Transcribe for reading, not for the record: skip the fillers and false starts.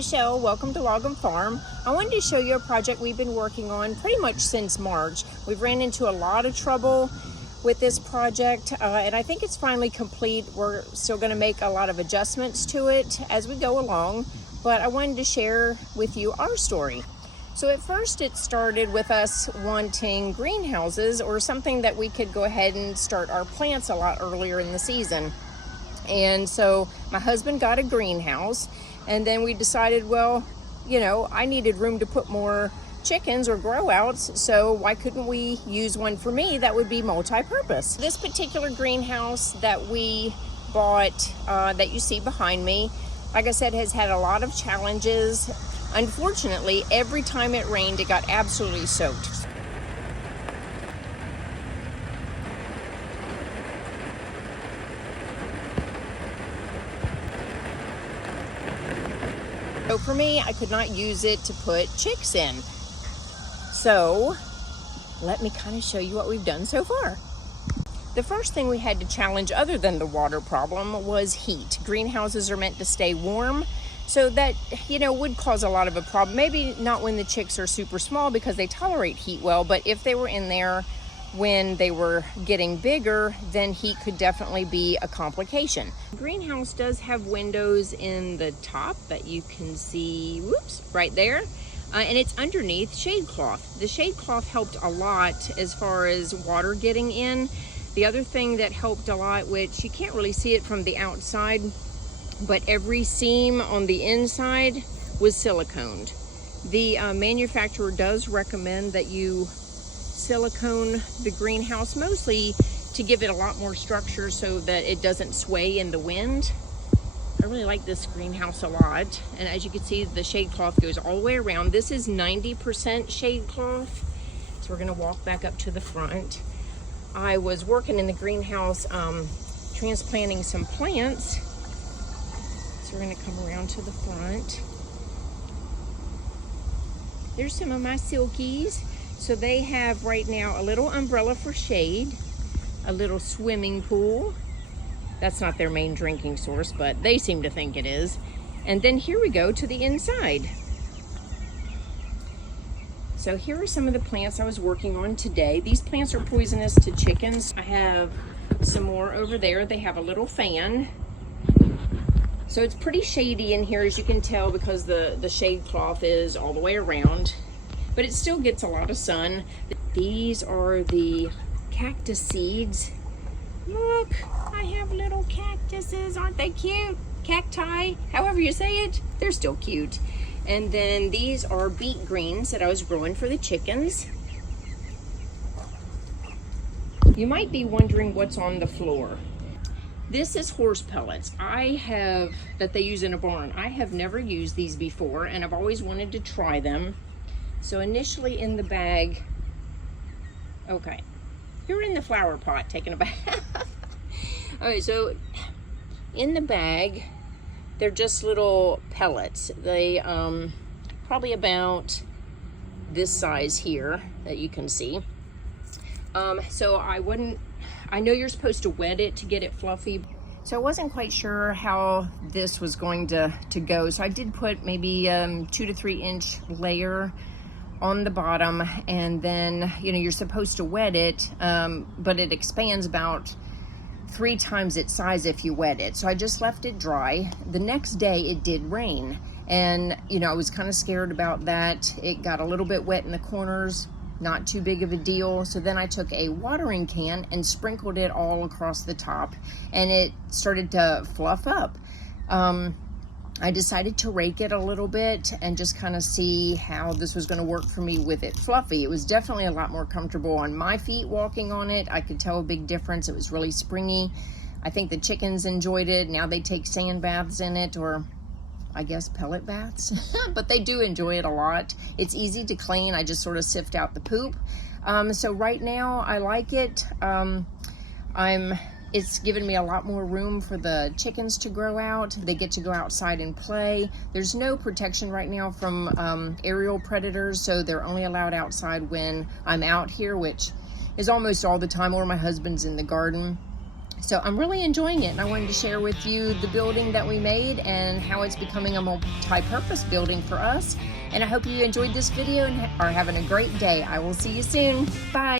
Michelle. Welcome to Log 'Em Farm. I wanted to show you a project we've been working on pretty much since March. We've ran into a lot of trouble with this project and I think it's finally complete. We're still going to make a lot of adjustments to it as we go along, but I wanted to share with you our story. So at first it started with us wanting greenhouses or something that we could go ahead and start our plants a lot earlier in the season. And so my husband got a greenhouse, and then we decided, well, I needed room to put more chickens or grow outs, so why couldn't we use one for me that would be multi-purpose? This particular greenhouse that we bought, that you see behind me, like I said, has had a lot of challenges. Unfortunately, every time it rained, it got absolutely soaked. So for me, I could not use it to put chicks in. So let me kind of show you what we've done so far. The first thing we had to challenge, other than the water problem, was heat. Greenhouses are meant to stay warm, so that, would cause a lot of a problem. Maybe not when the chicks are super small because they tolerate heat well, but if they were in there when they were getting bigger, then heat could definitely be a complication. The greenhouse does have windows in the top that you can see, right there. And it's underneath shade cloth. The shade cloth helped a lot as far as water getting in. The other thing that helped a lot, which you can't really see it from the outside, but every seam on the inside was siliconed. The manufacturer does recommend that you silicone the greenhouse, mostly to give it a lot more structure so that it doesn't sway in the wind. I really like this greenhouse a lot, and as you can see, the shade cloth goes all the way around. This is 90% shade cloth, so we're going to walk back up to the front. I was working in the greenhouse transplanting some plants, so we're going to come around to the front. There's some of my silkies. So they have right now a little umbrella for shade, a little swimming pool. That's not their main drinking source, but they seem to think it is. And then here we go to the inside. So here are some of the plants I was working on today. These plants are poisonous to chickens. I have some more over there. They have a little fan. So it's pretty shady in here, as you can tell, because the shade cloth is all the way around. But it still gets a lot of sun. These are the cactus seeds. Look, I have little cactuses. Aren't they cute? Cacti, however you say it, they're still cute. And then these are beet greens that I was growing for the chickens. You might be wondering what's on the floor. This is horse pellets that they use in a barn. I have never used these before, and I've always wanted to try them. So initially in the bag, okay, you're in the flower pot taking a bath. Okay, so in the bag, they're just little pellets. They probably about this size here that you can see. So I know you're supposed to wet it to get it fluffy. So I wasn't quite sure how this was going to go. So I did put maybe 2 to 3 inch layer on the bottom, and then you're supposed to wet it, but it expands about 3 times its size if you wet it. So I just left it dry. The next day it did rain, and I was kind of scared about that. It got a little bit wet in the corners, not too big of a deal. So then I took a watering can and sprinkled it all across the top, and it started to fluff up. I decided to rake it a little bit and just kind of see how this was going to work for me with it fluffy. It was definitely a lot more comfortable on my feet walking on it. I could tell a big difference. It was really springy. I think the chickens enjoyed it. Now they take sand baths in it, or I guess pellet baths, but they do enjoy it a lot. It's easy to clean. I just sort of sift out the poop. So right now I like it. It's given me a lot more room for the chickens to grow out. They get to go outside and play. There's no protection right now from aerial predators, so they're only allowed outside when I'm out here, which is almost all the time, or my husband's in the garden. So I'm really enjoying it, and I wanted to share with you the building that we made and how it's becoming a multi-purpose building for us. And I hope you enjoyed this video and are having a great day. I will see you soon. Bye.